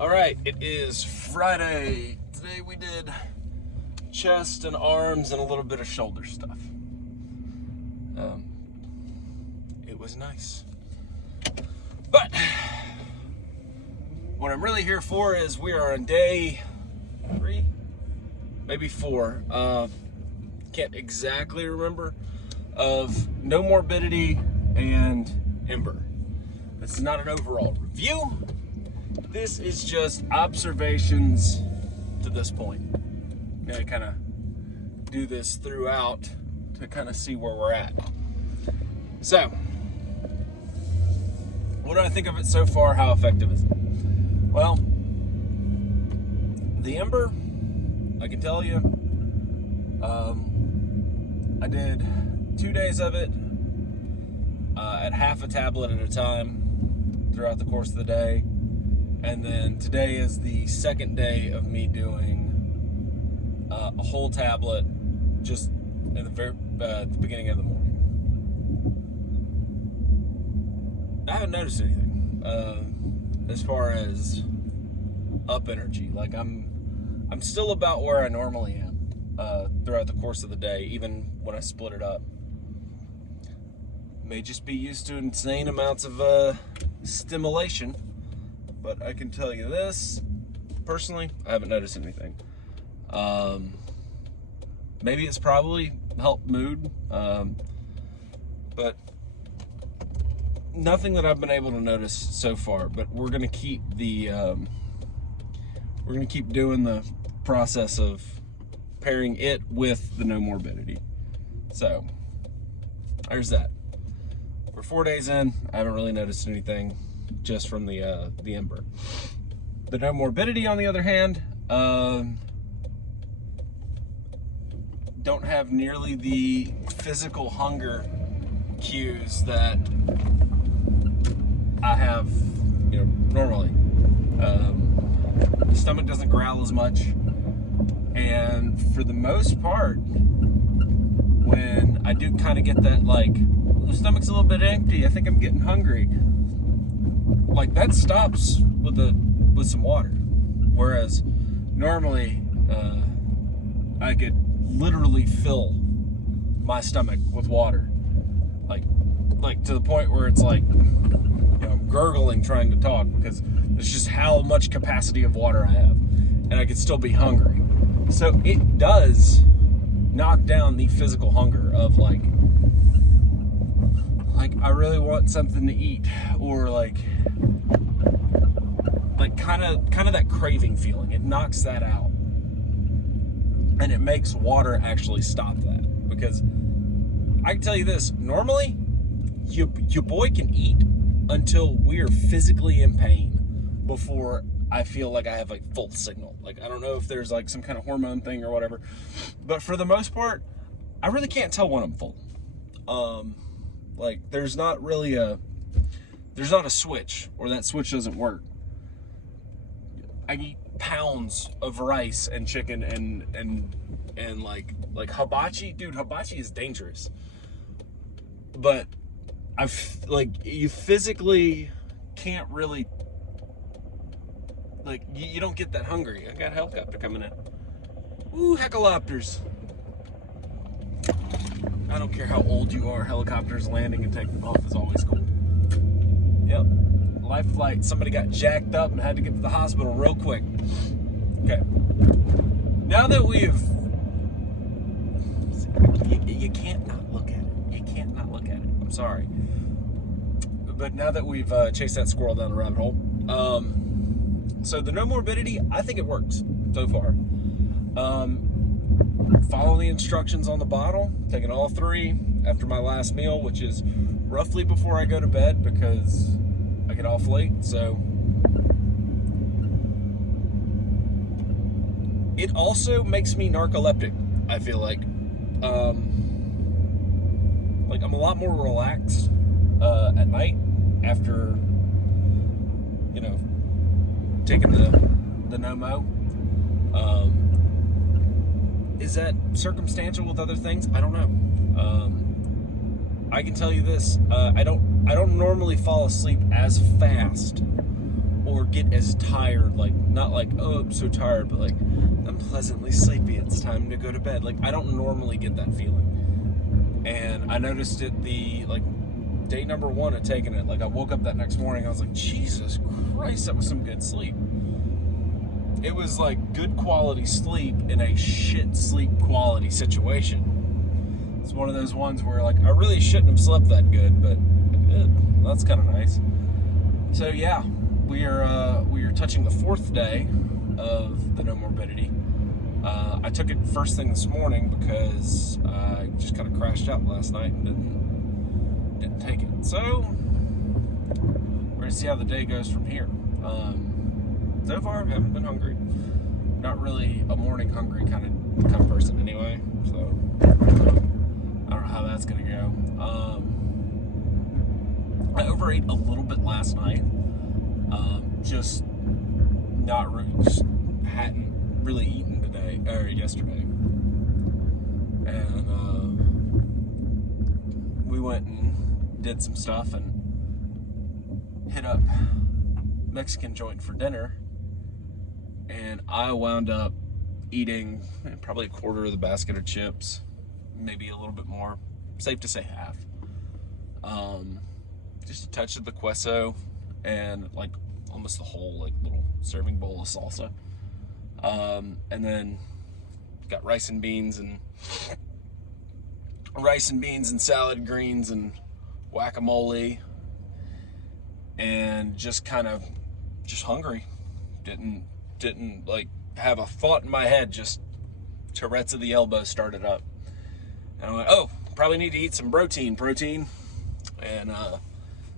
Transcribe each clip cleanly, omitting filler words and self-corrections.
All right, it is Friday. Today we did chest and arms and a little bit of shoulder stuff. It was nice. But what I'm really here for is we are on day 3, maybe 4. Can't exactly remember, of NoMorbidity and Ember. This is not an overall review. This is just observations to this point. I'm gonna kind of do this throughout to kind of see where we're at. So, what do I think of it so far? How effective is it? Well, the Ember, I can tell you, I did 2 days of it at half a tablet at a time throughout the course of the day. And then today is the second day of me doing a whole tablet just in the beginning of the morning. I haven't noticed anything as far as up energy. Like I'm still about where I normally am throughout the course of the day, even when I split it up. May just be used to insane amounts of stimulation. But I can tell you this, personally, I haven't noticed anything. Maybe it's probably helped mood, but nothing that I've been able to notice so far. But we're gonna keep doing the process of pairing it with the NoMorbidity. So there's that. We're 4 days in. I haven't really noticed anything just from the Ember. The NoMorbidity, on the other hand, don't have nearly the physical hunger cues that I have, normally. The stomach doesn't growl as much, and for the most part, when I do kind of get that, like, the stomach's a little bit empty, I think I'm getting hungry, like, that stops with some water. Whereas normally I could literally fill my stomach with water, like to the point where it's like, I'm gurgling trying to talk because it's just how much capacity of water I have, and I could still be hungry. So it does knock down the physical hunger of like I really want something to eat, or like kind of that craving feeling. It knocks that out, and it makes water actually stop that. Because I can tell you this, normally your boy can eat until we're physically in pain before I feel like I have like full signal. Like, I don't know if there's like some kind of hormone thing or whatever, but for the most part, I really can't tell when I'm full. Like, there's not a switch, or that switch doesn't work. I eat pounds of rice and chicken and like hibachi. Dude, hibachi is dangerous. But you physically can't really, like, you don't get that hungry. I got a helicopter coming in. Ooh, helicopters. I don't care how old you are, helicopters landing and taking off is always cool. Yep. Life flight. Somebody got jacked up and had to get to the hospital real quick. Okay. Now that we've... You can't not look at it. You can't not look at it. I'm sorry. But now that we've chased that squirrel down the rabbit hole, so the NoMorbidity, I think it works so far. Follow the instructions on the bottle, taking all 3 after my last meal, which is roughly before I go to bed because I get off late. So it also makes me narcoleptic, I feel like. I'm a lot more relaxed at night after, taking the NoMo. Is that circumstantial with other things? I don't know. I can tell you this: I don't normally fall asleep as fast or get as tired, like, not like, oh, I'm so tired, but like, I'm pleasantly sleepy, it's time to go to bed. Like, I don't normally get that feeling. And I noticed it like, day number 1 of taking it. Like, I woke up that next morning, I was like, Jesus Christ, that was some good sleep. It was like good quality sleep in a shit sleep quality situation. It's one of those ones where, like, I really shouldn't have slept that good, but that's kind of nice. So yeah, we are touching the 4th day of the NoMorbidity. I took it first thing this morning because I just kind of crashed out last night and didn't take it. So we're gonna see how the day goes from here. So far, I haven't been hungry. Not really a morning hungry kind of person anyway. So I don't know how that's gonna go. I overate a little bit last night. Just hadn't really eaten today or yesterday, and we went and did some stuff and hit up Mexican joint for dinner, and I wound up eating probably a quarter of the basket of chips, maybe a little bit more, safe to say half. Just a touch of the queso and like almost the whole like little serving bowl of salsa, and then got rice and beans and salad greens and guacamole, and just hungry. Didn't like have a thought in my head, just Tourette's of the elbow started up, and I went, oh, probably need to eat some protein, and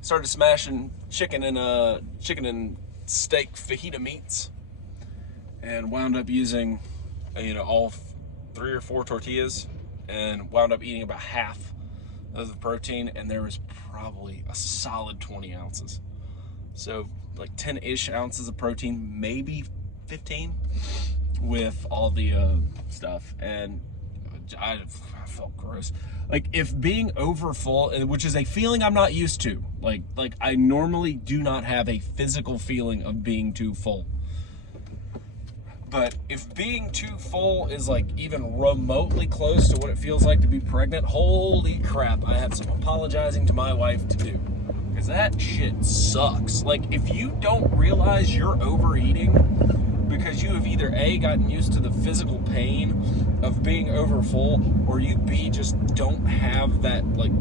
started smashing chicken and steak fajita meats, and wound up using all 3 or 4 tortillas, and wound up eating about half of the protein, and there was probably a solid 20 ounces. So like 10-ish ounces of protein, maybe 15 with all the stuff, and I felt gross. Like, if being over full, which is a feeling I'm not used to, like I normally do not have a physical feeling of being too full. But if being too full is like even remotely close to what it feels like to be pregnant, holy crap, I have some apologizing to my wife to do. Because that shit sucks. Like, if you don't realize you're overeating because you have either A, gotten used to the physical pain of being over full, or you B, just don't have that like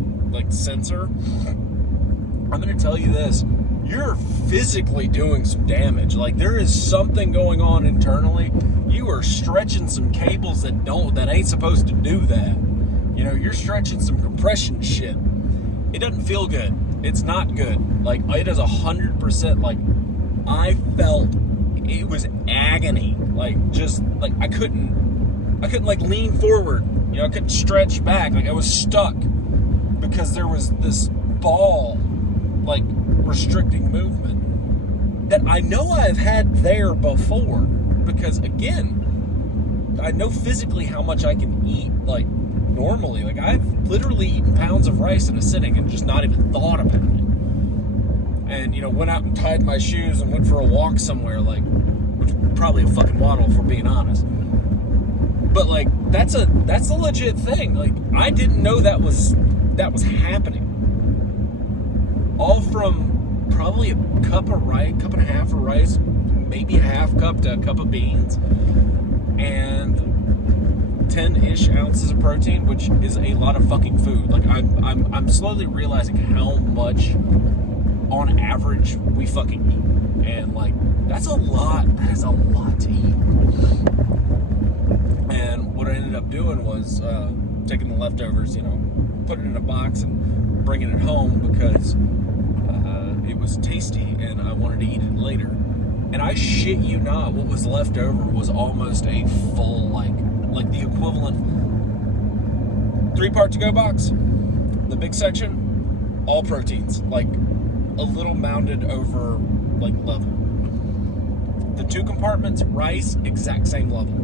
sensor, I'm gonna tell you this, you're physically doing some damage. Like, there is something going on internally. You are stretching some cables that ain't supposed to do that. You're stretching some compression shit. It doesn't feel good. It's not good. Like, it is 100%, like, I felt it was agony. Like, just like I couldn't like lean forward. I couldn't stretch back. Like, I was stuck because there was this ball like restricting movement that I know I've had there before, because again, I know physically how much I can eat like normally. Like, I've literally eaten pounds of rice in a sitting and just not even thought about it. And went out and tied my shoes and went for a walk somewhere, like, which was probably a fucking waddle, if we're being honest. But like, that's a legit thing. Like, I didn't know that was happening. All from probably a cup and a half of rice, maybe a half cup to a cup of beans, and 10-ish ounces of protein, which is a lot of fucking food. Like, I'm slowly realizing how much on average we fucking eat, and like, that's a lot. That is a lot to eat. And what I ended up doing was taking the leftovers, put it in a box and bringing it home, because it was tasty and I wanted to eat it later. And I shit you not, what was left over was almost a full, like the equivalent 3-part to-go box. The big section, all proteins, like a little mounded over like level. The 2 compartments, rice, exact same level.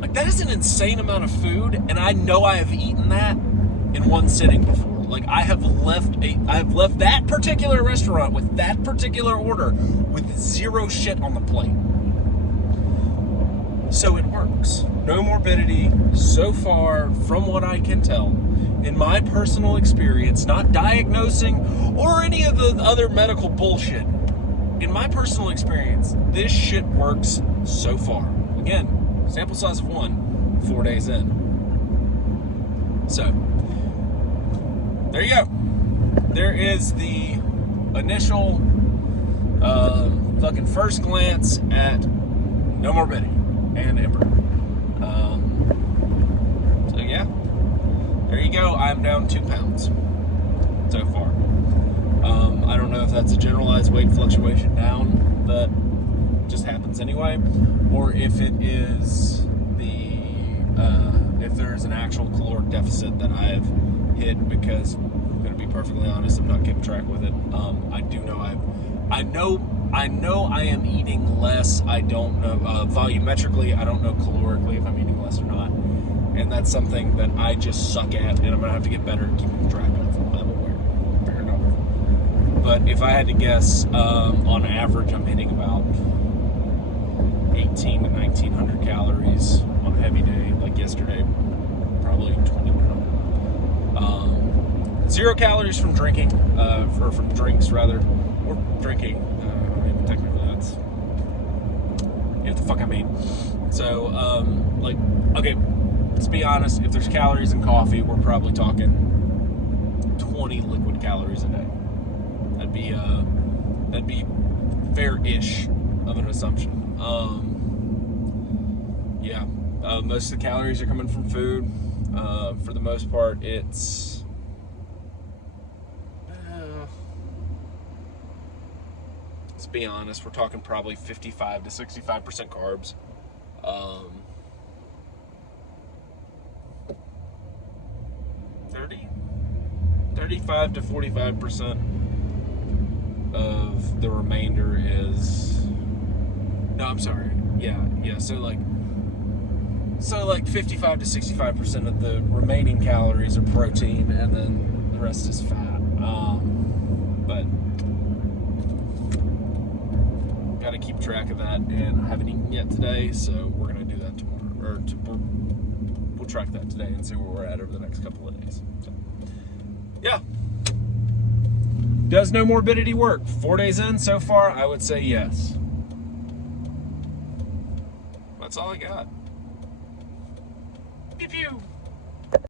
Like, that is an insane amount of food, and I know I have eaten that in one sitting before. Like, I have left that particular restaurant with that particular order with 0 shit on the plate. So it works. NoMorbidity, so far, from what I can tell, in my personal experience, not diagnosing or any of the other medical bullshit, in my personal experience, this shit works so far. Again, sample size of 1, 4 days in. So, there you go. There is the initial fucking first glance at NoMorbidity and Ember. So yeah, there you go. I'm down 2 pounds so far. I don't know if that's a generalized weight fluctuation down that just happens anyway, or if it is if there's an actual caloric deficit that I've hit, because I'm going to be perfectly honest, I'm not keeping track with it. I know I am eating less. I don't know volumetrically. I don't know calorically if I'm eating less or not, and that's something that I just suck at, and I'm gonna have to get better at keeping track of. I'm aware, fair enough. But if I had to guess, on average, I'm hitting about 1,800 to 1,900 calories on a heavy day. Like yesterday, probably 2,100. 0 calories from drinking, or from drinks rather, or drinking. Technically, that's what the fuck I mean. So, like, okay, let's be honest. If there's calories in coffee, we're probably talking 20 liquid calories a day. That'd be fair-ish of an assumption. Yeah, most of the calories are coming from food. For the most part, it's let's be honest, we're talking probably 55 to 65% carbs. 35 to 45% of the remainder is, no, I'm sorry. Yeah. So like 55 to 65% of the remaining calories are protein, and then the rest is fat. But got to keep track of that, and I haven't eaten yet today, so we're gonna do that tomorrow, we'll track that today and see where we're at over the next couple of days. So, yeah. Does NoMorbidity work? 4 days in so far, I would say yes. That's all I got.